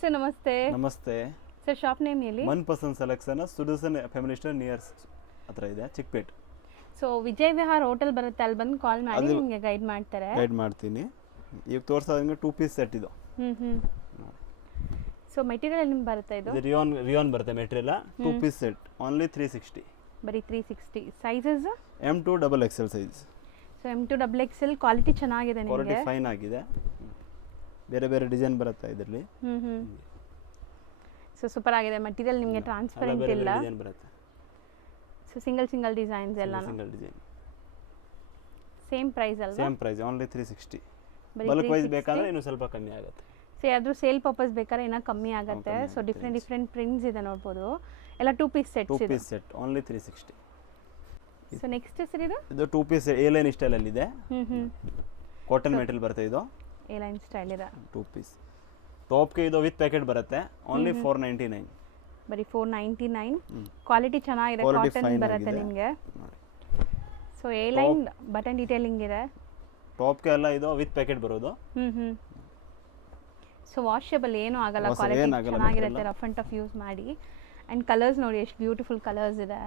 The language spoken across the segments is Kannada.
ಸರ್ ನಮಸ್ತೆ. ನಮಸ್ತೆ ಸರ್ ಶಾಪ್ ನೇಮ್ ಹೇಳಿ. ಮನ್ ಪಸಂದ್ selection Sudarshan family store near ಹತ್ರ ಇದೆ, ಚಿಕ್ಕಪೇಟ್. ಸೊ ವಿಜಯ್ ವಿಹಾರ್ ಹೋಟೆಲ್ ಬರುತ್ತೆ, ಅಲ್ಲಿ ಬಂದು ಕಾಲ್ ಮಾಡಿ ನಿಮಗೆ ಗೈಡ್ ಮಾಡ್ತಾರೆ. ಗೈಡ್ ಮಾಡ್ತೀನಿ. ಈಗ ತೋರಿಸೋದಂಗೆ 2 ಪೀಸ್ ಸೆಟ್ ಇದು. ಸೊ ಮೆಟೀರಿಯಲ್ ನಿಮ್ಗೆ ಬರುತ್ತೆ ಇದು ರಿಯಾನ್ ಬರುತ್ತೆ ಮೆಟೀರಿಯಲ್. 2 piece set only 360. ಬರೀ 360. Sizes M2 XXL size. So M2 XXL quality ಚೆನ್ನಾಗಿದೆ ನಿಮಗೆ. ಕ್ವಾಲಿಟಿ ಫೈನ್ ಆಗಿದೆ. ಬೇರೆ ಬೇರೆ ಡಿಸೈನ್ ಬರುತ್ತೆ ಇದರಲ್ಲಿ. ಸೊ ಸೂಪರ್ ಆಗಿದೆ. ಮೆಟೀರಿಯಲ್ ನಿಮಗೆ ಟ್ರಾನ್ಸ್ಪರೆಂಟ್ ಇಲ್ಲ. ಡಿಸೈನ್ ಬರುತ್ತೆ. ಸೊ ಸಿಂಗಲ್ ಡಿಸೈನ್ಸ್ ಎಲ್ಲ ಸಿಂಗಲ್ ಡಿಸೈನ್. ಸೇಮ್ ಪ್ರೈಸ್ ಅಲ್ವಾ? Same price only 360. Bulk wise ಬೇಕಾದ್ರೆ ಇನ್ನೂ ಸ್ವಲ್ಪ ಕಮ್ಮಿ ಆಗುತ್ತೆ. ಸೊ ಯಾವ್ದು ಸೇಲ್ ಪರ್ಪಸ್ ಬೇಕಾದ್ರೆ ಇನ್ನೂ ಕಮ್ಮಿ ಆಗುತ್ತೆ. ಸೊ ಡಿಫ್ರೆಂಟ್ ಪ್ರಿಂಟ್ಸ್ ಇದೆ ನೋಡ್ಬೋದು. ಎಲ್ಲ 2 ಪೀಸ್ ಸೆಟ್ಸ್ ಇದೆ. 2 piece set only 360. So next sir ಇದು 2 ಪೀಸ್ ಎ ಲೈನ್ ಸ್ಟೈಲ್ ಅಲ್ಲಿ ಇದೆ. ಕಾಟನ್ ಮೆಟೀರಿಯಲ್ ಬರುತ್ತೆ ಇದು. ಎ ಲೈನ್ ಸ್ಟೈಲ್ ಇದೆ. 2 ಪೀಸ್. ಟಾಪ್ ಗೆ ಇದು ವಿತ್ ಪ್ಯಾಕೆಟ್ ಬರುತ್ತೆ ಓನ್ಲಿ 499. ಬರೀ 499. ಕ್ವಾಲಿಟಿ ಚೆನ್ನಾಗಿದೆ, ಕಾಟನ್ ಬರುತ್ತೆ ನಿಮಗೆ. So A line button detailing ಇದೆ. ಟಾಪ್ ಗೆ ಎಲ್ಲ ಇದು ವಿತ್ ಪ್ಯಾಕೆಟ್ ಬರೋದು. ಸೊ ವಾಷಬಲ್ ಏನೂ ಆಗಲ್ಲ, ಕ್ವಾಲಿಟಿ ಚೆನ್ನಾಗಿರುತ್ತೆ. ರಫ್ ಅಂಡ್ ಟಫ್ ಯೂಸ್ ಮಾಡಿ. ಆ್ಯಂಡ್ ಕಲರ್ಸ್ ನೋಡಿ ಎಷ್ಟು ಬ್ಯೂಟಿಫುಲ್ ಕಲರ್ಸ್ ಇದೆ.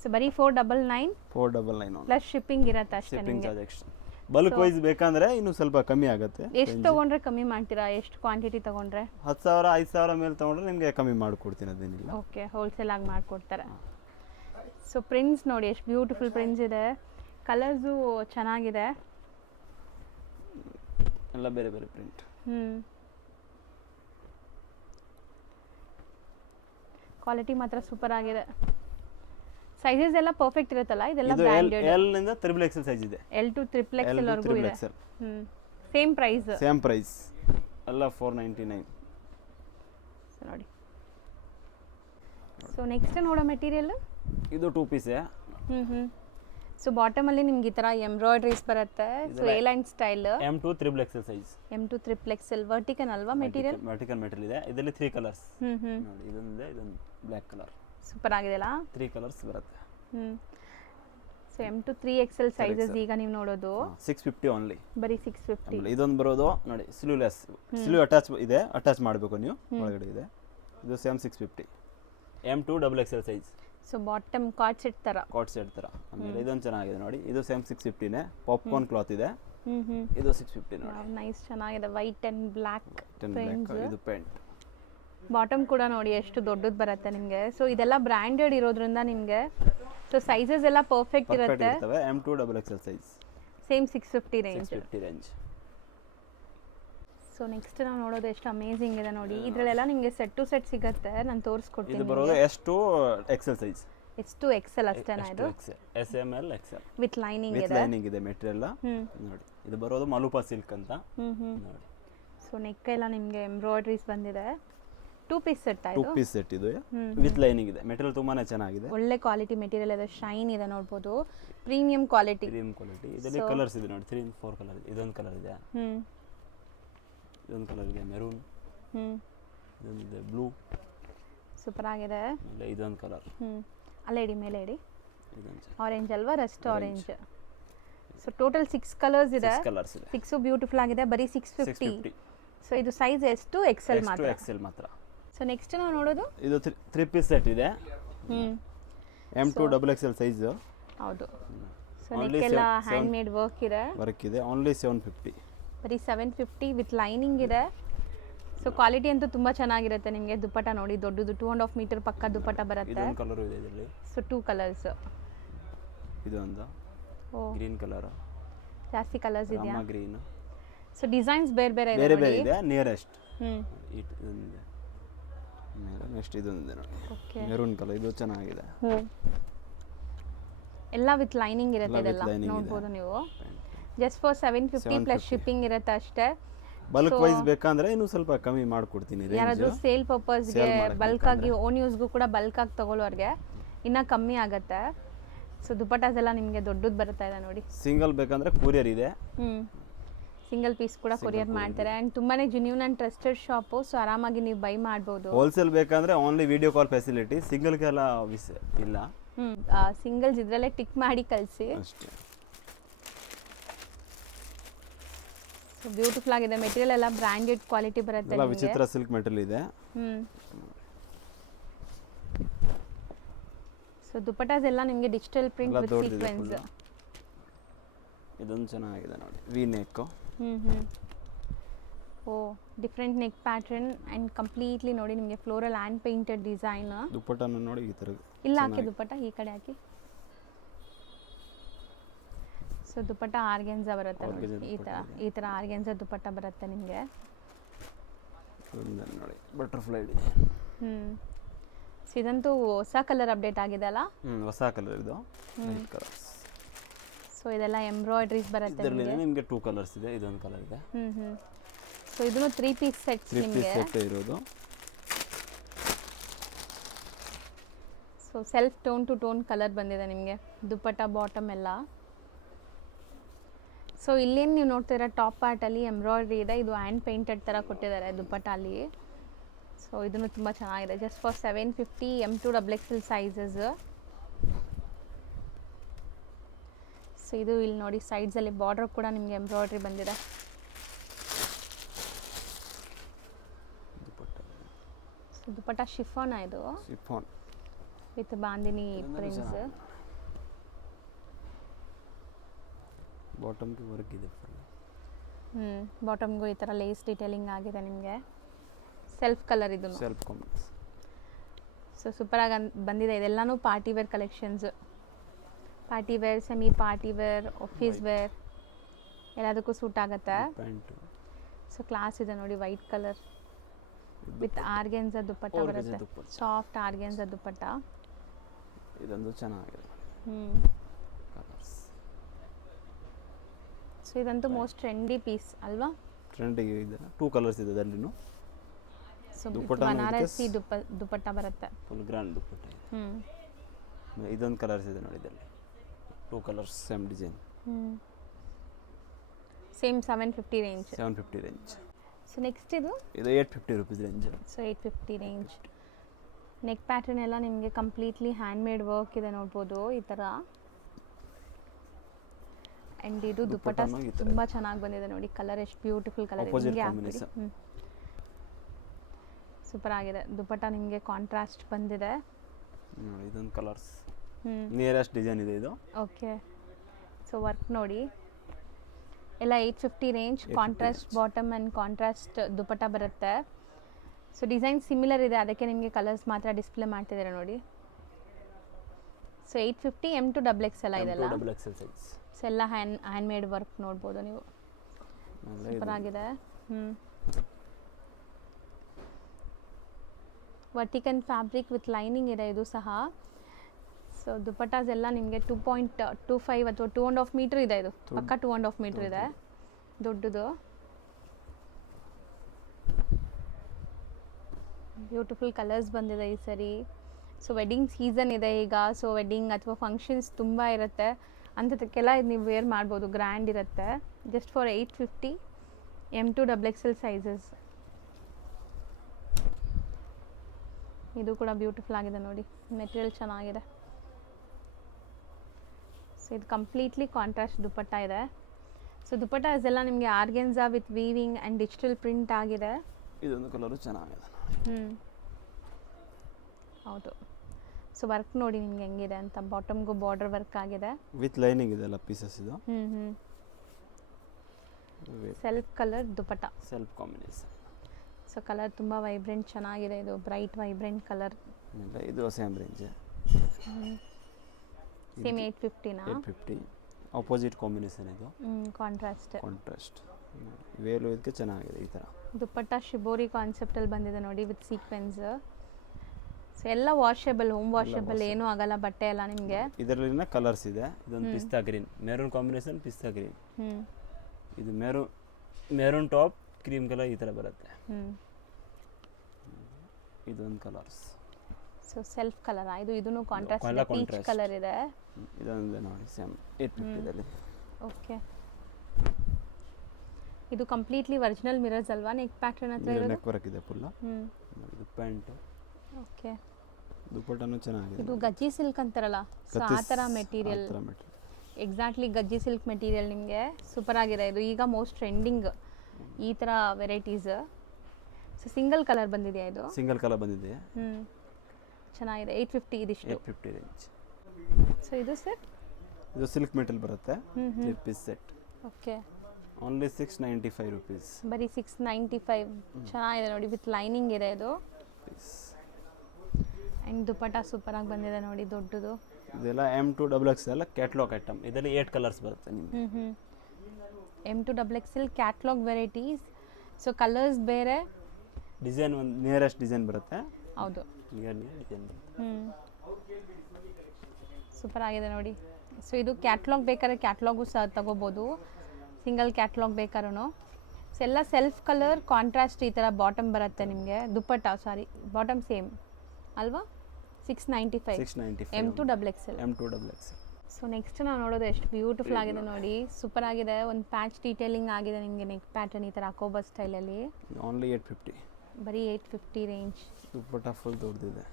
ಸೊ ಬರೀ 499 ಪ್ಲಸ್ ಶಿಪ್ಪಿಂಗ್ ಇರುತ್ತೆ ಅಷ್ಟೇ ನಿಮಗೆ. ಬಲ್ಕ್ ವೈಸ್ ಬೇಕಂದ್ರೆ ಇನ್ನು ಸ್ವಲ್ಪ ಕಮ್ಮಿ ಆಗುತ್ತೆ. ಎಷ್ಟು ತಗೊಂಡ್ರೆ ಕಮ್ಮಿ ಮಾಡ್ತೀರಾ? ಎಷ್ಟು ಕ್ವಾಂಟಿಟಿ ತಗೊಂಡ್ರೆ? 10,000 5,000 ಮೇಲೆ ತಗೊಂಡ್ರೆ ನಿಮಗೆ ಕಮ್ಮಿ ಮಾಡ್ಕೊಡ್ತೀನಿ, ಅದೇನಿಲ್ಲ. ಓಕೆ, ಹೋಲ್ಸೇಲ್ ಆಗಿ ಮಾಡ್ಕೊಡ್ತಾರೆ. ಸೊ ಪ್ರಿಂಟ್ಸ್ ನೋಡಿ ಎಷ್ಟು ಬ್ಯೂಟಿಫುಲ್ ಪ್ರಿಂಟ್ಸ್ ಇದೆ. ಕಲರ್ಸು ಚೆನ್ನಾಗಿದೆ, ಎಲ್ಲ ಬೇರೆ ಬೇರೆ ಪ್ರಿಂಟ್. ಕ್ವಾಲಿಟಿ ಮಾತ್ರ ಸೂಪರ್ ಆಗಿದೆ. ಸೈಜಸ್ ಎಲ್ಲ ಪರ್ಫೆಕ್ಟ್ ಇರುತ್ತಲ್ಲ? ಇದೆಲ್ಲ ಇದು ಬ್ರಾಂಡೆಡ್. L ನಿಂದ XXL ಸೈಜ್ ಇದೆ. L to XXL ವರೆಗೂ ಇದೆ. ಸೇಮ್ ಪ್ರೈಸ್ ಎಲ್ಲ 499. ಸೊ ನೋಡಿ. ಸೊ ನೆಕ್ಸ್ಟ್ ನೋಡೋ ಮೆಟೀರಿಯಲ್ ಇದು 2 ಪೀಸ್. ಸೊ ಬಾಟಮ್ ಅಲ್ಲಿ ನಿಮ್ಗೆ ಈ ತರ ಎಂಬ್ರಾಯ್ಡರೀಸ್ ಬರುತ್ತೆ. So A line style. M2 XXL size. M2 XXL vertical ಅಲ್ವಾ ಮೆಟೀರಿಯಲ್? ವರ್ಟಿಕಲ್ ಮೆಟೀರಿಯಲ್ ಇದೆ. ಇದರಲ್ಲಿ 3 ಕಲರ್ಸ್. ನೋಡಿ, ಇದೊಂದು ಬ್ಲಾಕ್ ಕಲರ್. ಸೂಪರ್ ಆಗಿದೆಲ್ಲ. 3 ಕಲರ್ಸ್ ಬರುತ್ತೆ. ಸೊ M2 3XL ಸೈಜಸ್ ಈಗ ನೀವು ನೋಡೋದು 650 ಓನ್ಲಿ. ಬರೀ 650. ಇದೊಂದು ಬರೋದು ನೋಡಿ, ಸ್ಲೀವ್ಲೆಸ್. ಸ್ಲೀವ್ ಅಟ್ಯಾಚ್ ಇದೆ, ಅಟ್ಯಾಚ್ ಮಾಡಬೇಕು ನೀವು, ಒಳಗಡೆ ಇದೆ. ಇದು same 650. M2 XXL size. So bottom card set ತರ. ಆಮೇಲೆ ಇದೊಂದು ಚೆನ್ನಾಗಿದೆ ನೋಡಿ, ಇದು ಸೇಮ್ 650 ನೇ. ಪಾಪ್ಕಾರ್ನ್ ಕ್ಲಾತ್ ಇದೆ. ಇದು 650 ನೋಡಿ. ನೈಸ್, ಚೆನ್ನಾಗಿದೆ. White and black prints. ಇದು ಪ್ಯಾಂಟ್. ಬಾಟಮ್ ಕೂಡ ನೋಡಿ ಎಷ್ಟು ದೊಡ್ಡದು ಬರುತ್ತೆ ನಿಮಗೆ. ಸೊ ಇದೆಲ್ಲ ಬ್ರಾಂಡೆಡ್ ಇರೋದ್ರಿಂದ ನಿಮಗೆ ಸೊ ಸೈಜಸ್ ಎಲ್ಲ ಪರ್ಫೆಕ್ಟ್ ಇರುತ್ತೆ. M2 XXL size. Same 650 range. So next ನಾವು ನೋಡೋದು ಎಷ್ಟು ಅಮೇಜಿಂಗ್ ಇದೆ ನೋಡಿ. ಇದರಲ್ಲೆಲ್ಲ ನಿಮಗೆ ಸೆಟ್ ಟು ಸೆಟ್ ಸಿಗುತ್ತೆ, ನಾನು ತೋರಿಸ್ಕೊಡ್ತೀನಿ. ಇದು ಬರೋದು S2 XL size. S2 XL ಅಷ್ಟೇನಾ ಇದು? S M L XL with lining ಇದೆ ಮೆಟೀರಿಯಲ್ ನೋಡಿ. ಇದು ಬರೋದು ಮಲುಪಾ ಸಿಲ್ಕ್ ಅಂತ ನೋಡಿ. ಸೊ ನೆಕ್ ಎಲ್ಲ ನಿಮಗೆ ಎಂಬ್ರಾಯ್ಡರೀಸ್ ಬಂದಿದೆ. 2 ಪೀಸ್ ಸೆಟ್ ಆಯ್ತು. 2 ಪೀಸ್ ಸೆಟ್ ಇದು ವಿತ್ ಲೈನಿಂಗ್ ಇದೆ. ಮೆಟೀರಿಯಲ್ ತುಂಬಾನೇ ಚೆನ್ನಾಗಿದೆ, ಒಳ್ಳೆ ಕ್ವಾಲಿಟಿ ಮೆಟೀರಿಯಲ್ ಇದೆ. ಶೈನ್ ಇದೆ ನೋಡಬಹುದು, ಪ್ರೀಮಿಯಂ ಕ್ವಾಲಿಟಿ. ಇದರಲ್ಲಿ ಕಲರ್ಸ್ ಇದೆ ನೋಡಿ, 3 4 ಕಲರ್. ಇದೊಂದು ಕಲರ್ ಇದೆ, ಇದೊಂದು ಕಲರ್ ಇದೆ ಮೆರೂನ್, ಇದೊಂದು ಬ್ಲೂ. ಸೂಪರ್ ಆಗಿದೆ. ಇದೊಂದು ಕಲರ್. ಅಲ್ಲೇ ಇಡಿ, ಮೇಲೆ ಇಡಿ. ಆರೆಂಜ್ ಅಲ್ವಾ? Rust orange. So total 6 colours ಇದೆ. 6 ಬ್ಯೂಟಿಫುಲ್ ಆಗಿದೆ. ಬರೀ 650. ಸೊ ಇದು ಸೈಜ್ S2 XL ಮಾತ್ರ. ಸೊ ನೆಕ್ಸ್ಟ್ ನಾವು ನೋಡೋದು ಇದು 3 ಪೀಸ್ ಸೆಟ್ ಇದೆ. M2 XXL size. ಹೌದು. ಸೊ ನೆಕ್ಕೆಲ್ಲ ಹ್ಯಾಂಡ್ ಮೇಡ್ ವರ್ಕ್ ಇದೆ. ಓನ್ಲಿ 750. ಬರೀ 750 ವಿತ್ ಲೈನಿಂಗ್ ಇದೆ. ಸೊ ಕ್ವಾಲಿಟಿ ಅಂತೂ ತುಂಬಾ ಚೆನ್ನಾಗಿರುತ್ತೆ ನಿಮಗೆ. ದುಪ್ಪಟ್ಟ ನೋಡಿ, ದೊಡ್ಡದು 2.5 ಮೀಟರ್ ಪಕ್ಕ ದುಪ್ಪಟ್ಟ ಬರುತ್ತೆ. ಇದೊಂದು ಕಲರ್ ಇದೆ ಇದರಲ್ಲಿ. So 2 colours. ಇದೊಂದು ಗ್ರೀನ್ ಕಲರ್. ಜಾಸ್ತಿ ಕಲರ್ಸ್ ಇದೆಯಾ? ಗ್ರೀನ್. ಸೊ ಡಿಸೈನ್ಸ್ ಬೇರೆ ಇದೆ. ನಿಯರೆಸ್ಟ್ ಇದೊಂದು. ನೆಕ್ಸ್ಟ್ ಇದೊಂದು ನೋಡಿ, ಮೆರೂನ್ ಕಲರ್. ಇದು ಚೆನ್ನಾಗಿದೆ. ಎಲ್ಲ ವಿತ್ ಲೈನಿಂಗ್ ಇರುತ್ತೆ. ಇದೆಲ್ಲ ನೋಡಬಹುದು ನೀವು. ಜಸ್ಟ್ ಫಾರ್ 750 ಪ್ಲಸ್ ಶಿಪ್ಪಿಂಗ್ ಇರುತ್ತೆ ಅಷ್ಟೇ. ಬಲ್ಕ್ ವೈಸ್ ಬೇಕಂದ್ರೆ ಇನ್ನೂ ಸ್ವಲ್ಪ ಕಮ್ಮಿ ಮಾಡ್ಕೊಡ್ತೀನಿ. ಯಾರಾದ್ರೂ ಸೇಲ್ ಪರ್ಪಸ್ಗೆ ಬಲ್ಕ್ ಆಗಿ ಓನ್ ಯೂಸ್ಗೂ ಕೂಡ ಬಲ್ಕ್ ಆಗಿ ತಗೊಳ್ಳೋರ್ಗೆ ಇನ್ನ ಕಮ್ಮಿ ಆಗುತ್ತೆ. ಸೊ ದುಪಟ್ಟಾಸ್ ಎಲ್ಲ ನಿಮಗೆ ದೊಡ್ಡದು ಬರ್ತಾ ಇದೆ ನೋಡಿ. ಸಿಂಗಲ್ ಬೇಕಂದ್ರೆ ಕೊರಿಯರ್ ಇದೆ. ಸಿಂಗಲ್ ಪೀಸ್ ಕೂಡ ಕೊರಿಯರ್ ಮಾಡ್ತಾರೆ. ಅಂಡ್ ತುಂಬಾನೇ genuine and trusted shop. So ಆರಾಮಾಗಿ ನೀವು ಬೈ ಮಾಡಬಹುದು. ಹೋಲ್ಸೇಲ್ ಬೇಕಂದ್ರೆ ಓನ್ಲಿ ವಿಡಿಯೋ ಕಾಲ್ ಫೆಸಿಲಿಟಿ. ಸಿಂಗಲ್ಗೆಲ್ಲ ಇಲ್ಲ. ಸಿಂಗಲ್ಸ್ ಇದ್ರಲ್ಲೇ ಟಿಕ್ ಮಾಡಿ ಕಳಿಸಿ. ಅಷ್ಟೇ. ಸೊ ಬ್ಯೂಟಿಫುಲ್ ಆಗಿದೆ ಮೆಟೀರಿಯಲ್ ಎಲ್ಲ ಬ್ರ್ಯಾಂಡೆಡ್ ಕ್ವಾಲಿಟಿ ಬರುತ್ತೆ ಎಲ್ಲ ನಿಮಗೆ ವಿಚಿತ್ರ ಸಿಲ್ಕ್ ಮೆಟೀರಿಯಲ್ ಇದೆ. ಸೊ ದುಪಟ್ಟಾಸ್ ಎಲ್ಲ ನಿಮಗೆ ಡಿಜಿಟಲ್ ಪ್ರಿಂಟ್ ಎಲ್ಲ ವಿತ್ ದೊಡ್ಡದಿದೆ ಸೀಕ್ವೆನ್ಸ್. ಇದೊಂದು ಚೆನ್ನಾಗಿದೆ ನೋಡಿ, V neck. Oh different neck pattern and completely ನೋಡಿ ನಿಮಗೆ ಫ್ಲೋರಲ್ ಆ್ಯಂಡ್ ಪೇಂಟೆಡ್ ಡಿಸೈನ್. ದುಪ್ಪಟ್ಟನ್ನು ನೋಡಿ ಈ ಥರ ಇಲ್ಲ ಹಾಕಿ ದುಪ್ಪಟ್ಟ ಈ ಕಡೆ ಹಾಕಿ. ಸೊ ದುಪ್ಪಟ್ಟ ಆರ್ಗೆನ್ಸ ಬರುತ್ತೆ ನೋಡಿ, ಈ ಥರ ಆರ್ಗೆನ್ಸ ದುಪ್ಪಟ್ಟ ಬರುತ್ತೆ ನಿಮಗೆ. ನೋಡಿ ಬಟರ್ಫ್ಲೈ ಇದೆ. ಸೊ ಇದಂತೂ ಹೊಸ ಕಲರ್ ಅಪ್ಡೇಟ್ ಆಗಿದೆ ಅಲ್ಲ? ಹೊಸ ಕಲರ್ ಇದು, ಲೈಟ್ ಕಲರ್ಸ್. ಸೊ ಇದೆಲ್ಲ ಎಂಬ್ರಾಯ್ಡ್ರೀಸ್ ಬರುತ್ತೆ ಇದರಲ್ಲಿ ನಿಮಗೆ 2 ಕಲರ್ಸ್ ಇದೆ, ಇದೊಂದು ಕಲರ್ ಇದೆ. ಸೊ ಇದನ್ನು 3 ಪೀಸ್ ಸೆಟ್ಸ್ ನಿಮಗೆ. 3 ಪೀಸ್ ಸೆಟ್ ಇರೋದು. So self tone to tone colour ಬಂದಿದೆ ನಿಮಗೆ ದುಪ್ಪಟ್ಟ ಬಾಟಮ್ ಎಲ್ಲ. ಸೊ ಇಲ್ಲೇನು ನೀವು ನೋಡ್ತಿದ್ದೀರಾ ಟಾಪ್ ಪಾರ್ಟಲ್ಲಿ ಎಂಬ್ರಾಯ್ಡ್ರಿ ಇದೆ, ಇದು ಹ್ಯಾಂಡ್ ಪೇಂಟೆಡ್ ಥರ ಕೊಟ್ಟಿದ್ದಾರೆ ದುಪ್ಪಟ್ಟಲ್ಲಿ. ಸೊ ಇದನ್ನು ತುಂಬ ಚೆನ್ನಾಗಿದೆ, just for 750 M2 XXL sizes. So ಇದು ಇಲ್ಲಿ ನೋಡಿ ಸೈಡ್ಸಲ್ಲಿ ಬಾರ್ಡರ್ ಕೂಡ ನಿಮಗೆ ಎಂಬ್ರಾಯ್ಡ್ರಿ ಬಂದಿದೆ. ಸೊ ದುಪ್ಪಟ್ಟ ಶಿಫಾನ್ ಇದು, ಶಿಫಾನ್ ವಿತ್ ಬಾಂದಿನಿ ಪ್ರಿಂಟ್ಸ್. ಬಾಟಮ್ಗೆ ವರ್ಕ್ ಇದೆ. ಬಾಟಮ್ಗೂ ಈ ಥರ ಲೇಸ್ ಡಿಟೇಲಿಂಗ್ ಆಗಿದೆ ನಿಮಗೆ. ಸೆಲ್ಫ್ ಕಲರ್ ಇದು, ಸೆಲ್ಫ್ ಕಾಂಬಿನೇಷನ್. ಸೊ ಸೂಪರಾಗಿ ಬಂದಿದೆ. ಇದೆಲ್ಲನೂ party wear collections. Party wear, semi party wear, office wear ಎಲ್ಲದಕ್ಕೂ ಸೂಟ್ ಆಗುತ್ತೆ. ಸೊ ಕ್ಲಾಸ್ ಇದೆ ನೋಡಿ, white colour with organza dupatta ಬರುತ್ತೆ, ಸಾಫ್ಟ್ ಆರ್ಗೆನ್ಸ ದುಪ್ಪಟ್ಟ. ಇದೊಂದು ಚೆನ್ನಾಗಿದೆ. ಸೊ ಇದಂತೂ ಮೋಸ್ಟ್ ಟ್ರೆಂಡಿ ಪೀಸ್ ಅಲ್ವಾ? ಟ್ರೆಂಡಿಗೆ ಇದೆ. 2 ಕಲರ್ಸ್ ಇದೆ ಅದರಲ್ಲಿನೂ. ಸೊ ಬನಾರಸಿ ದುಪ್ಪಟ್ಟ ಬರುತ್ತೆ, ಫುಲ್ ಗ್ರ್ಯಾಂಡ್ ದುಪ್ಪಟ್ಟ. ಇದೊಂದು ಕಲರ್ಸ್ ಇದೆ ನೋಡಿ ಇದರಲ್ಲಿ, 2 colours same design. Same 750 range. 750 range. So next ಇದು 850 rupees range. So 850 range. Neck pattern ಎಲ್ಲ ನಿಮಗೆ ಕಂಪ್ಲೀಟ್ಲಿ ಹ್ಯಾಂಡ್ ಮೇಡ್ ವರ್ಕ್ ಇದೆ ನೋಡ್ಬೋದು ಈ ಥರ. ಆ್ಯಂಡ್ ಇದು ದುಪ್ಪಟ್ಟ ತುಂಬ ಚೆನ್ನಾಗಿ ಬಂದಿದೆ ನೋಡಿ, ಕಲರ್ ಎಷ್ಟು ಬ್ಯೂಟಿಫುಲ್ ಕಲರ್ ಇದೆ. ಸೂಪರ್ ಆಗಿದೆ ದುಪ್ಪಟ್ಟ, ನಿಮಗೆ ಕಾಂಟ್ರಾಸ್ಟ್ ಬಂದಿದೆ. ಇದೊಂದು ಕಲರ್ಸ್ ನಿಯರೆಸ್ಟ್ ಡಿಸೈನ್ ಇದೆ ಇದು. ಓಕೆ. ಸೊ ವರ್ಕ್ ನೋಡಿ ಎಲ್ಲ 850 range. Contrast bottom and contrast dupatta ಬರುತ್ತೆ. ಸೊ ಡಿಸೈನ್ ಸಿಮಿಲರ್ ಇದೆ, ಅದಕ್ಕೆ ನಿಮಗೆ ಕಲರ್ಸ್ ಮಾತ್ರ ಡಿಸ್ಪ್ಲೇ ಮಾಡ್ತಿದ್ದಾರೆ ನೋಡಿ. ಸೊ 850 M2 XXL ಇದೆಲ್ಲ. ಸೊ ಎಲ್ಲ ಹ್ಯಾಂಡ್ ಮೇಡ್ ವರ್ಕ್ ನೋಡ್ಬೋದು ನೀವು, ಸೂಪರ್ ಆಗಿದೆ. ವರ್ಟಿಕನ್ ಫ್ಯಾಬ್ರಿಕ್ ವಿತ್ ಲೈನಿಂಗ್ ಇದೆ ಇದು ಸಹ. ಸೊ ದುಪ್ಪಟ್ಟಾಸ್ ಎಲ್ಲ ನಿಮಗೆ 2.25 ಅಥವಾ 2.5 ಮೀಟರ್ ಇದೆ. ಇದು ಪಕ್ಕ 2.5 ಮೀಟರ್ ಇದೆ, ದೊಡ್ಡದು. ಬ್ಯೂಟಿಫುಲ್ ಕಲರ್ಸ್ ಬಂದಿದೆ ಈ ಸರಿ. ಸೊ ವೆಡ್ಡಿಂಗ್ ಸೀಸನ್ ಇದೆ ಈಗ. ಸೊ ವೆಡ್ಡಿಂಗ್ ಅಥವಾ ಫಂಕ್ಷನ್ಸ್ ತುಂಬ ಇರುತ್ತೆ, ಅಂಥದಕ್ಕೆಲ್ಲ ಇದು ನೀವು ವೇರ್ ಮಾಡ್ಬೋದು, ಗ್ರ್ಯಾಂಡ್ ಇರುತ್ತೆ. Just for 850 M2 XXL sizes. ಇದು ಕೂಡ ಬ್ಯೂಟಿಫುಲ್ ಆಗಿದೆ ನೋಡಿ, ಮೆಟೀರಿಯಲ್ ಚೆನ್ನಾಗಿದೆ. ಸೊ ಇದು ಕಂಪ್ಲೀಟ್ಲಿ ಕಾಂಟ್ರಾಸ್ಟ್ ದುಪ್ಪಟ್ಟ ಇದೆ. ಸೊ ದುಪ್ಪಟ್ಟ ಇದೆಲ್ಲ ನಿಮಗೆ organza with weaving and digital print ಆಗಿದೆ. ಇದೊಂದು ಕಲರು ಚೆನ್ನಾಗಿದೆ. ಹೌದು. ಸೊ ವರ್ಕ್ ನೋಡಿ ನಿಮ್ಗೆ ಹೆಂಗಿದೆ ಅಂತ, ಬಾಟಮ್ಗೂ ಬಾರ್ಡರ್ ವರ್ಕ್ ಆಗಿದೆ ವಿತ್ ಲೈನಿಂಗ್ ಇದೆ ಎಲ್ಲ ಪೀಸಸ್ ಇದು. Self colour dupatta, self combination. So colour ತುಂಬ ವೈಬ್ರೆಂಟ್ ಚೆನ್ನಾಗಿದೆ, ಇದು ಬ್ರೈಟ್ ವೈಬ್ರೆಂಟ್ ಕಲರ್. ಇದು ಸೇಮ್ ರೇಂಜ್, ಸೇಮ್ 850ನಾ? 850. ಆಪೋಸಿಟ್ ಕಾಂಬಿನೇಷನ್ ಇದು, ಕಾಂಟ್ರಾಸ್ಟ್. ವೇಲು ಇದಕ್ಕೆ ಚೆನ್ನಾಗಿದೆ ಈ ಥರ. ದುಪ್ಪಟ್ಟ ಶಿಬೋರಿ ಕಾನ್ಸೆಪ್ಟಲ್ಲಿ ಬಂದಿದೆ ನೋಡಿ, ವಿತ್ ಸೀಕ್ವೆನ್ಸ್. ಸೊ ಎಲ್ಲ ವಾಷೇಬಲ್, ಹೋಮ್ ವಾಷೇಬಲ್, ಏನೂ ಆಗಲ್ಲ ಬಟ್ಟೆ ಎಲ್ಲ ನಿಮಗೆ. ಇದರಲ್ಲಿನ ಕಲರ್ಸ್ ಇದೆ. ಇದೊಂದು ಪಿಸ್ತಾ ಗ್ರೀನ್, ಮೆರೂನ್ ಕಾಂಬಿನೇಷನ್, ಪಿಸ್ತಾ ಗ್ರೀನ್. ಇದು ಮೆರೂನ್ ಟಾಪ್, ಕ್ರೀಮ್ ಕಲರ್ ಈ ಥರ ಬರುತ್ತೆ. ಇದೊಂದು ಕಲರ್ಸ್. ಸೊ ಸೆಲ್ಫ್ ಕಲರ್ ಇದು, ಇದನ್ನು ಕಾಂಟ್ರಾಸ್ಟ್ ಇದೆ, ಪೀಚ್ ಕಲರ್ ಇದೆ. ಇದೊಂದು ನೋಡಿ ಸೇಮ್ 850 ದಲ್ಲಿ. ಓಕೆ. ಇದು ಕಂಪ್ಲೀಟ್ಲಿ ಒರಿಜಿನಲ್ ಮಿರರ್ಸ್ ಅಲ್ವಾ ನೆಕ್ ಪ್ಯಾಟರ್ನ್ ಹತ್ರ ಇರೋದು? ನೆಕ್ ವರ್ಕ್ ಇದೆ ಫುಲ್. ಇದು ಪ್ಯಾಂಟ್. ಓಕೆ. ದುಪ್ಪಟ್ಟನು ಚೆನ್ನಾಗಿದೆ. ಇದು ಗಜ್ಜಿ ಸಿಲ್ಕ್ ಅಂತಾರಲ್ಲ, ಸೊ ಆ ಥರ ಮೆಟೀರಿಯಲ್. ಎಕ್ಸಾಕ್ಟ್ಲಿ ಗಜ್ಜಿ ಸಿಲ್ಕ್ ಮೆಟೀರಿಯಲ್ ನಿಮಗೆ ಸೂಪರ್ ಆಗಿದೆ. ಇದು ಈಗ ಮೋಸ್ಟ್ ಟ್ರೆಂಡಿಂಗ್ ಈ ಥರ ವೆರೈಟೀಸ್. ಸೊ ಸಿಂಗಲ್ ಕಲರ್ ಬಂದಿದೆಯಾ ಇದು? ಸಿಂಗಲ್ ಕಲರ್ ಬಂದಿದೆ. ಚೆನ್ನಾಗಿದೆ. 850 ಇದಿಷ್ಟು. 850 ರೇಂಜ್. ಸೊ ಇದು ಸರ್? ಇದು ಸಿಲ್ಕ್ ಮೆಟಲ್ ಬರುತ್ತೆ. 3 piece set. Okay. Only 695 rupees. ಬರೀ 695. ಚೆನ್ನಾಗಿದೆ ನೋಡಿ, ವಿತ್ ಲೈನಿಂಗ್ ಇದೆ ಇದು. ಆ್ಯಂಡ್ ದುಪಟ್ಟ ಸೂಪರಾಗಿ ಬಂದಿದೆ ನೋಡಿ, ದೊಡ್ಡದು. ಇದೆಲ್ಲ M2XXL ಕ್ಯಾಟ್ಲಾಗ್ ಐಟಮ್. ಇದರಲ್ಲಿ 8 ಕಲರ್ಸ್ ಬರುತ್ತೆ ನಿಮಗೆ. M2XXL catalogue varieties. So colours ಬೇರೆ, ಡಿಸೈನ್ ಒಂದು ನಿಯರೆಸ್ಟ್ ಡಿಸೈನ್ ಬರುತ್ತೆ. ಹೌದು, ನಿಯರ್ ಡಿಸೈನ್ ಬರುತ್ತೆ. ಸೂಪರ್ ಆಗಿದೆ ನೋಡಿ. ಸೊ ಇದು ಕ್ಯಾಟ್ಲಾಗ್ ಬೇಕಾದ್ರೆ ಕ್ಯಾಟ್ಲಾಗು ಸಹ ತಗೋಬೋದು, ಸಿಂಗಲ್ ಕ್ಯಾಟ್ಲಾಗ್ ಬೇಕಾದ್ರೂ. ಸೊ ಎಲ್ಲ ಸೆಲ್ಫ್ ಕಲರ್ ಕಾಂಟ್ರಾಸ್ಟ್ ಈ ಥರ ಬಾಟಮ್ ಬರುತ್ತೆ ನಿಮಗೆ. ದುಪ್ಪಟ್ಟ ಸಾರಿ, ಬಾಟಮ್ ಸೇಮ್ ಅಲ್ವಾ? 695 M2XXL. ಸೊ ನೆಕ್ಸ್ಟ್ ನಾವು ನೋಡೋದು ಎಷ್ಟು ಬ್ಯೂಟಿಫುಲ್ ಆಗಿದೆ ನೋಡಿ, ಸೂಪರ್ ಆಗಿದೆ. ಒಂದು ಪ್ಯಾಚ್ ಡೀಟೇಲಿಂಗ್ ಆಗಿದೆ ನಿಮಗೆ, ನೆಕ್ ಪ್ಯಾಟರ್ನ್ ಈ ಥರ ಅಕೋಬಾ ಸ್ಟೈಲಲ್ಲಿ. ಓನ್ಲಿ 850. ಬರೀ 850 ರೇಂಜ್. ದುಪ್ಪಟ್ಟ ಫುಲ್ ದೊಡ್ಡದಿದೆ,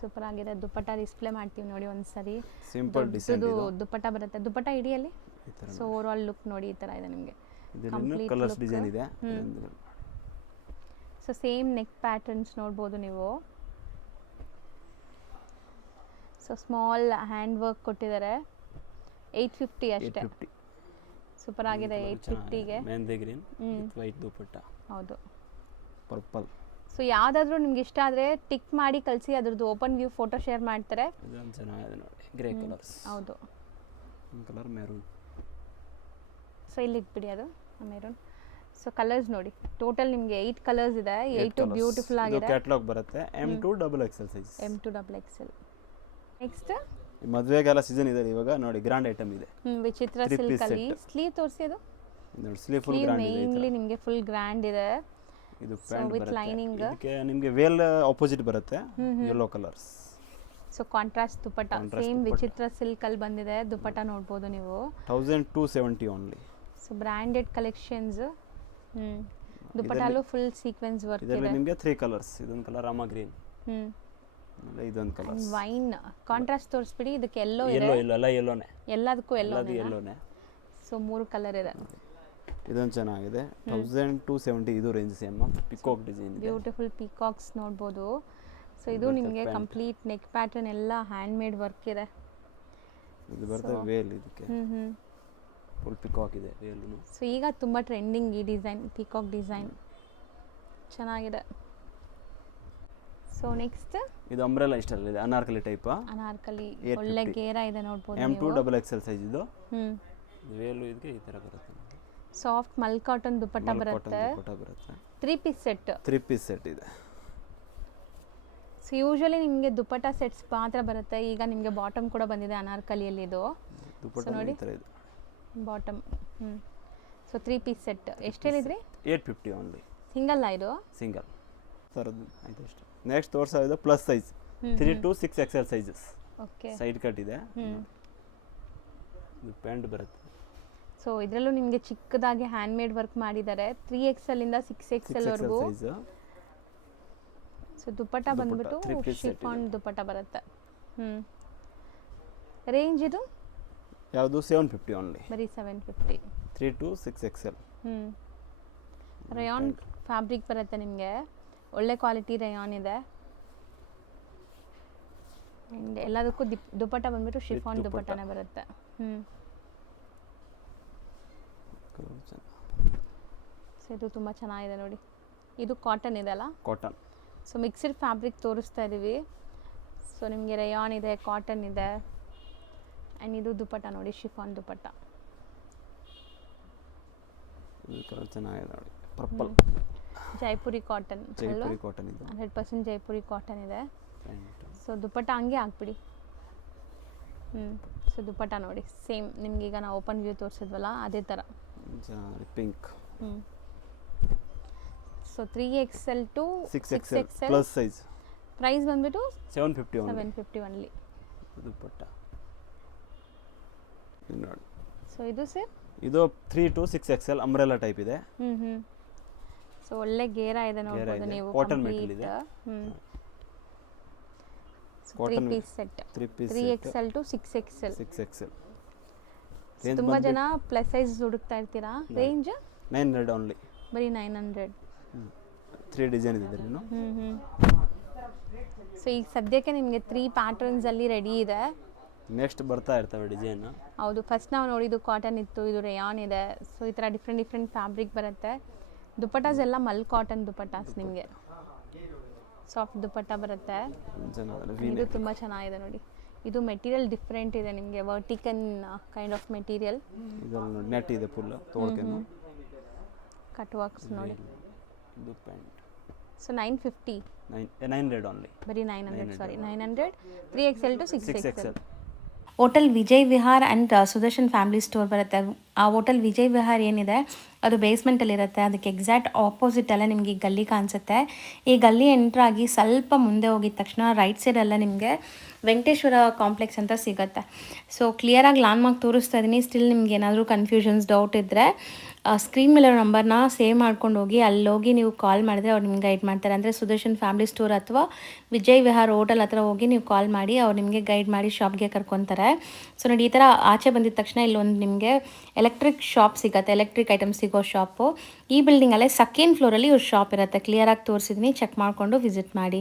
ಸೂಪರ್ ಆಗಿದೆ. ದುಪ್ಪಟ್ಟ ಡಿಸ್ಪ್ಲೇ ಮಾಡ್ತೀವಿ ನೋಡಿ ಒಂದ್ಸರಿ. ಸಿಂಪಲ್ ಡಿಸೈನ್ ಇದು. ದುಪ್ಪಟ್ಟ ಬರುತ್ತೆ. ದುಪ್ಪಟ್ಟ ಇಡಿಯಲ್ಲಿ. ಸೊ ಓವರ್ ಆಲ್ ಲುಕ್ ನೋಡಿ ಈ ಥರ ಇದೆ ನಿಮಗೆ. ಇದರಲ್ಲಿ ಕಲರ್ಸ್ ಡಿಸೈನ್ ಇದೆ. ಸೊ ಸೇಮ್ ನೆಕ್ ಪ್ಯಾಟರ್ನ್ಸ್ ನೋಡ್ಬೋದು ನೀವು. ಸೊ ಸ್ಮಾಲ್ ಹ್ಯಾಂಡ್ ವರ್ಕ್ ಕೊಟ್ಟಿದ್ದಾರೆ. 850 ಅಷ್ಟೇ. ಸೂಪರ್ ಆಗಿದೆ 850ಗೆ. Mehndi green with white dupatta. ಹೌದು, ಪರ್ಪಲ್. ಸೊ ಯಾವುದಾದ್ರೂ ನಿಮ್ಗೆ ಇಷ್ಟ ಆದರೆ ಟಿಕ್ ಮಾಡಿ ಕಳಿಸಿ, ಅದ್ರದ್ದು ಓಪನ್ ವ್ಯೂ ಫೋಟೋ ಶೇರ್ ಮಾಡ್ತಾರೆ. ಇದೊಂದು ಚೆನ್ನಾಗಿದೆ ನೋಡಿ, ಗ್ರೇ ಕಲರ್ಸ್. ಹೌದು, ಒಂದು ಕಲರ್ ಮೆರೂನ್. ಸೊ ಇಲ್ಲಿ ಇಟ್ಬಿಡಿ ಅದು ಮೆರೂನ್. ಸೊ ಕಲರ್ಸ್ ನೋಡಿ, ಟೋಟಲ್ ನಿಮಗೆ 8 ಕಲರ್ಸ್ ಇದೆ. 8 ಬ್ಯೂಟಿಫುಲ್ ಆಗಿದೆ. ಇದು ಕ್ಯಾಟಲಾಗ್ ಬರುತ್ತೆ. M2XXL size. M2XXL. Next ಮದುವೆಗೆಲ್ಲ season ಇದೆ ಇವಾಗ ನೋಡಿ, ಗ್ರ್ಯಾಂಡ್ ಐಟಮ್ ಇದೆ. ವಿಚಿತ್ರ ಸಿಲ್ಕ್ ಅಲ್ಲಿ ಸ್ಲೀವ್ ತೋರಿಸಿ. ಅದು ನೋಡಿ, ಸ್ಲೀವ್ ಫುಲ್ ಗ್ರ್ಯಾಂಡ್ ಇದೆ. ಮೇನ್ಲಿ ನಿಮಗೆ ಫುಲ್ ಗ್ರ್ಯಾಂಡ್ ಇದೆ. ಇದು ಪ್ಯಾಂಟ್ ವಿತ್ ಲೈನಿಂಗ್. ಇದಕ್ಕೆ ನಿಮಗೆ ವೇಲ್ ಆಪೋಸಿಟ್ ಬರುತ್ತೆ, yellow colours. So contrast dupatta same ವಿಚಿತ್ರ ಸಿಲ್ಕ್ ಅಲ್ಲಿ ಬಂದಿದೆ. ದುಪಟ್ಟ ನೋಡ್ಬೋದು ನೀವು. 1270 ಓನ್ಲಿ. So branded collections. ದುಪಟ್ಟಲ್ಲೂ ಫುಲ್ ಸೀಕ್ವೆನ್ಸ್ ವರ್ಕ್ ಇದೆ. ಇದರಲ್ಲಿ ನಿಮಗೆ 3 ಕಲರ್ಸ್. ಇದೊಂದು ಕಲರ್ ರಾಮ ಗ್ರೀನ್. ಇದೊಂದು ಕಲರ್ ವೈನ್. ಕಾಂಟ್ರಾಸ್ಟ್ ತೋರಿಸ್ಬಿಡಿ. ಇದಕ್ಕೆ ಎಲ್ಲೋ ಇದೆ. ಎಲ್ಲೋ ಎಲ್ಲ ಎಲ್ಲೋನೆ. ಎಲ್ಲದಕ್ಕೂ ಎಲ್ಲೋನೆ. ಸೊ 3 ಕಲರ್ ಇದೆ. ಇದೊಂದು ಚೆನ್ನಾಗಿದೆ. 1270 ಇದು ರೇಂಜ್ ಸೇಮ್. ಪಿಕಾಕ್ ಡಿಸೈನ್ ಇದೆ. ಬ್ಯೂಟಿಫುಲ್ ಪಿಕಾಕ್ಸ್ ನೋಡ್ಬೋದು. ಸೊ ಇದು ನಿಮಗೆ ಕಂಪ್ಲೀಟ್ ನೆಕ್ ಪ್ಯಾಟರ್ನ್ ಎಲ್ಲ ಹ್ಯಾಂಡ್ ಮೇಡ್ ವರ್ಕ್ ಇದೆ. ಇದು ಬರುತ್ತೆ ವೇಲ್. ಇದಕ್ಕೆ ಫುಲ್ ಪಿಕಾಕ್ ಇದೆ ವೇಲ್ನು. ಸೊ ಈಗ ತುಂಬ ಟ್ರೆಂಡಿಂಗ್ ಈ ಡಿಸೈನ್, ಪಿಕಾಕ್ ಡಿಸೈನ್ ಚೆನ್ನಾಗಿದೆ. ಸೊ ನೆಕ್ಸ್ಟ್ ಇದು ಅಂಬ್ರೆಲಾ ಸ್ಟೈಲ್ ಇದೆ, ಅನಾರ್ಕಲಿ ಟೈಪ್. ಅನಾರ್ಕಲಿ ಒಳ್ಳೆ ಗೇರ ಇದೆ ನೋಡ್ಬೋದು. M2XXL ಸೈಜ್ ಇದು. ವೇಲು ಇದಕ್ಕೆ ಈ ತರ ಬರುತ್ತೆ. ಸಾಫ್ಟ್ ಮಲ್ ಕಾಟನ್ ದುಪಟ್ಟ ಬರುತ್ತೆ. 3 ಪೀಸ್ ಸೆಟ್. 3 ಪೀಸ್ ಸೆಟ್ ಇದೆ. ಸೊ ಯೂಶುವಲಿ ನಿಮಗೆ ದುಪಟ್ಟ ಸೆಟ್ಸ್ ಮಾತ್ರ ಬರುತ್ತೆ. ಈಗ ನಿಮಗೆ ಬಾಟಮ್ ಕೂಡ ಬಂದಿದೆ ಅನಾರ್ಕಲಿಯಲ್ಲಿ. ಇದು ದುಪಟ್ಟ ನೋಡಿ, ಈ ತರ ಇದೆ ಬಾಟಮ್. ಸೊ 3 ಪೀಸ್ ಸೆಟ್ ಎಷ್ಟು ಹೇಳಿದ್ರಿ? 850 ಓನ್ಲಿ. ಸಿಂಗಲ್ ಇದು? ಸಿಂಗಲ್ ತರದ್ದು ಆಯ್ತು ಅಷ್ಟೇ. ನೆಕ್ಸ್ಟ್ ತೋರಿಸೋದು ಇದು plus size 3 to 6XL sizes. Okay, side cut ಇದೆ. ಇದು ಪ್ಯಾಂಟ್ ಬರುತ್ತೆ. ಸೊ ಇದರಲ್ಲೂ ನಿಮಗೆ ಚಿಕ್ಕದಾಗಿ ಹ್ಯಾಂಡ್ ಮೇಡ್ ವರ್ಕ್ ಮಾಡಿದ್ದಾರೆ. 3XL ಇಂದ 6XL ವರೆಗೂ. ಸೊ ದುಪಟ್ಟ ಬಂದ್ಬಿಟ್ಟು ಶಿಫಾನ್ ದುಪಟ್ಟ ಬರುತ್ತೆ. ರೇಂಜ್ ಇದು ಯಾವುದು? 750 ಓನ್ಲಿ. ಬರೀ 750. 3 to 6XL. ರಯಾನ್ ಫ್ಯಾಬ್ರಿಕ್ ಬರುತ್ತೆ ನಿಮಗೆ. ಒಳ್ಳೆ ಕ್ವಾಲಿಟಿ ರಯಾನ್ ಇದೆ. ಆ್ಯಂಡ್ ಎಲ್ಲದಕ್ಕೂ ದುಪಟ್ಟ ಬಂದ್ಬಿಟ್ಟು ಶಿಫಾನ್ ದುಪಟ್ಟನೇ ಬರುತ್ತೆ. ಸೊ ಇದು ತುಂಬ ಚೆನ್ನಾಗಿದೆ ನೋಡಿ. ಇದು ಕಾಟನ್ ಇದೆ ಅಲ್ಲ? ಕಾಟನ್. ಸೊ ಮಿಕ್ಸ್ಡ್ ಫ್ಯಾಬ್ರಿಕ್ ತೋರಿಸ್ತಾ ಇದ್ದೀವಿ. ಸೊ ನಿಮಗೆ ರಯಾನ್ ಇದೆ, ಕಾಟನ್ ಇದೆ. ಆ್ಯಂಡ್ ಇದು ದುಪಟ್ಟ ನೋಡಿ, ಶಿಫಾನ್ ದುಪಟ್ಟ. ಇದು ಕಲರ್ ಚೆನ್ನಾಗಿದೆ ನೋಡಿ, purple. Jaipuri cotton. Jaipuri cotton ಇದು. 100% ಜೈಪುರಿ ಕಾಟನ್ ಇದೆ. ಸೊ ದುಪಟ್ಟ ಹಂಗೆ ಹಾಕ್ಬಿಡಿ. ಸೊ ದುಪಟ್ಟ ನೋಡಿ ಸೇಮ್ ನಿಮ್ಗೆ ಈಗ ನಾವು ಓಪನ್ ವ್ಯೂ ತೋರಿಸಿದ್ವಲ್ಲ ಅದೇ ಥರ. Pink. So 3XL to 6XL plus size. Price ಬಂದ್ಬಿಟ್ಟು 750 ಓನ್ಲಿ. 750 ಓನ್ಲಿ. ದುಪಟ್ಟ ನೋಡಿ. ಸೊ ಇದು ಸರ್? ಇದು 3 to 6XL ಅಂಬ್ರೆಲಾ ಟೈಪ್ ಇದೆ. ಸೊ ಒಳ್ಳೆ ಗೇರ ಇದೆ ನೋಡ್ಬೋದು ನೀವು. ಕಾಟನ್ ಮೆಟೀರಿಯಲ್ ಇದೆ. Cotton piece set. 3XL to 6XL. 6XL. ತುಂಬಾ ಜನ ಪ್ಲಸ್ ಸೈಜ್ ಹುಡುಕ್ತಾ ಇರ್ತೀರಾ. Range 900 only. ಬರೀ 900. 3 ಡಿಸೈನ್ ಇದೆ ಇದರಲ್ಲಿ. ಸೊ ಈಗ ಸದ್ಯಕ್ಕೆ ನಿಮಗೆ 3 ಪ್ಯಾಟರ್ನ್ಸಲ್ಲಿ ರೆಡಿ ಇದೆ. ನೆಕ್ಸ್ಟ್ ಬರ್ತಾ ಇರ್ತವೆ ಡಿಸೈನ್. ಹೌದು, ಫಸ್ಟ್ ನಾವು ನೋಡಿದ್ದು ಕಾಟನ್ ಇತ್ತು, ಇದು ರೇಯಾನ್ ಇದೆ. ಸೊ ಈ ಥರ ಡಿಫ್ರೆಂಟ್ ಫ್ಯಾಬ್ರಿಕ್ ಬರುತ್ತೆ. ದುಪಟ್ಟಾಸ್ ಎಲ್ಲ ಮಲ್ ಕಾಟನ್ ದುಪಟ್ಟಾಸ್, ನಿಮಗೆ ಸಾಫ್ಟ್ ದುಪಟ್ಟ ಬರುತ್ತೆ. ಇದು ತುಂಬ ಚೆನ್ನಾಗಿದೆ ನೋಡಿ. ಇದು ಮೆಟೀರಿಯಲ್ ಡಿಫ್ರೆಂಟ್ ಇದೆ ನಿಮಗೆ, ವರ್ಟಿಕನ್ ಕೈಂಡ್ ಆಫ್ ಮೆಟೀರಿಯಲ್. ಇದರಲ್ಲಿ ನೋಡಿ ನೆಟ್ ಇದೆ ಫುಲ್ ತೋಳ್ಕೆನು. ಕಟ್ ವರ್ಕ್ಸ್ ನೋಡಿ. ಇದು ಪ್ಯಾಂಟ್. ಸೊ 950. 900 ಓನ್ಲಿ. ಬರೀ 900, ಸಾರಿ 900. 3XL to 6XL. Hotel Vijay Vihar and Sudarshan family store ಬರುತ್ತೆ. ಆ ಹೋಟೆಲ್ ವಿಜಯ್ ವಿಹಾರ್ ಏನಿದೆ ಅದು ಬೇಸ್ಮೆಂಟಲ್ಲಿರುತ್ತೆ. ಅದಕ್ಕೆ ಎಕ್ಸಾಕ್ಟ್ ಆಪೋಸಿಟಲ್ಲೇ ನಿಮಗೆ ಈ ಗಲ್ಲಿ ಕಾಣಿಸುತ್ತೆ. ಈ ಗಲ್ಲಿ ಎಂಟ್ರಾಗಿ ಸ್ವಲ್ಪ ಮುಂದೆ ಹೋಗಿದ ತಕ್ಷಣ ರೈಟ್ ಸೈಡಲ್ಲೇ ನಿಮಗೆ ವೆಂಕಟೇಶ್ವರ ಕಾಂಪ್ಲೆಕ್ಸ್ ಅಂತ ಸಿಗುತ್ತೆ. ಸೊ ಕ್ಲಿಯರಾಗಿ ಲ್ಯಾಂಡ್ಮಾರ್ಕ್ ತೋರಿಸ್ತಾ ಇದ್ದೀನಿ. ಸ್ಟಿಲ್ ನಿಮ್ಗೆ ಏನಾದರೂ ಕನ್ಫ್ಯೂಷನ್ಸ್, ಡೌಟ್ ಇದ್ದರೆ ಸ್ಕ್ರೀನ್ ಮೇಲೆ ನಂಬರ್ನ ಸೇವ್ ಮಾಡ್ಕೊಂಡು ಹೋಗಿ ಅಲ್ಲೋಗಿ ನೀವು ಕಾಲ್ ಮಾಡಿದ್ರೆ ಅವ್ರು ನಿಮ್ಗೆ ಗೈಡ್ ಮಾಡ್ತಾರೆ. ಅಂದರೆ ಸುದರ್ಶನ್ ಫ್ಯಾಮಿಲಿ ಸ್ಟೋರ್ ಅಥವಾ ವಿಜಯ್ ವಿಹಾರ್ ಹೋಟೆಲ್ ಹತ್ರ ಹೋಗಿ ನೀವು ಕಾಲ್ ಮಾಡಿ ಅವ್ರು ನಿಮಗೆ ಗೈಡ್ ಮಾಡಿ ಶಾಪ್ಗೆ ಕರ್ಕೊತಾರೆ. ಸೊ ನೋಡಿ, ಈ ಥರ ಆಚೆ ಬಂದಿದ ತಕ್ಷಣ ಇಲ್ಲೊಂದು ನಿಮಗೆ ಎಲೆಕ್ಟ್ರಿಕ್ ಶಾಪ್ ಸಿಗುತ್ತೆ, ಎಲೆಕ್ಟ್ರಿಕ್ ಐಟಮ್ಸ್ ಸಿಗೋ ಶಾಪು. ಈ ಬಿಲ್ಡಿಂಗಲ್ಲೇ ಸೆಕೆಂಡ್ ಫ್ಲೋರಲ್ಲಿ ಇವ್ರ ಶಾಪ್ ಇರುತ್ತೆ. ಕ್ಲಿಯರಾಗಿ ತೋರಿಸಿದ್ದೀನಿ, ಚೆಕ್ ಮಾಡಿಕೊಂಡು ವಿಸಿಟ್ ಮಾಡಿ.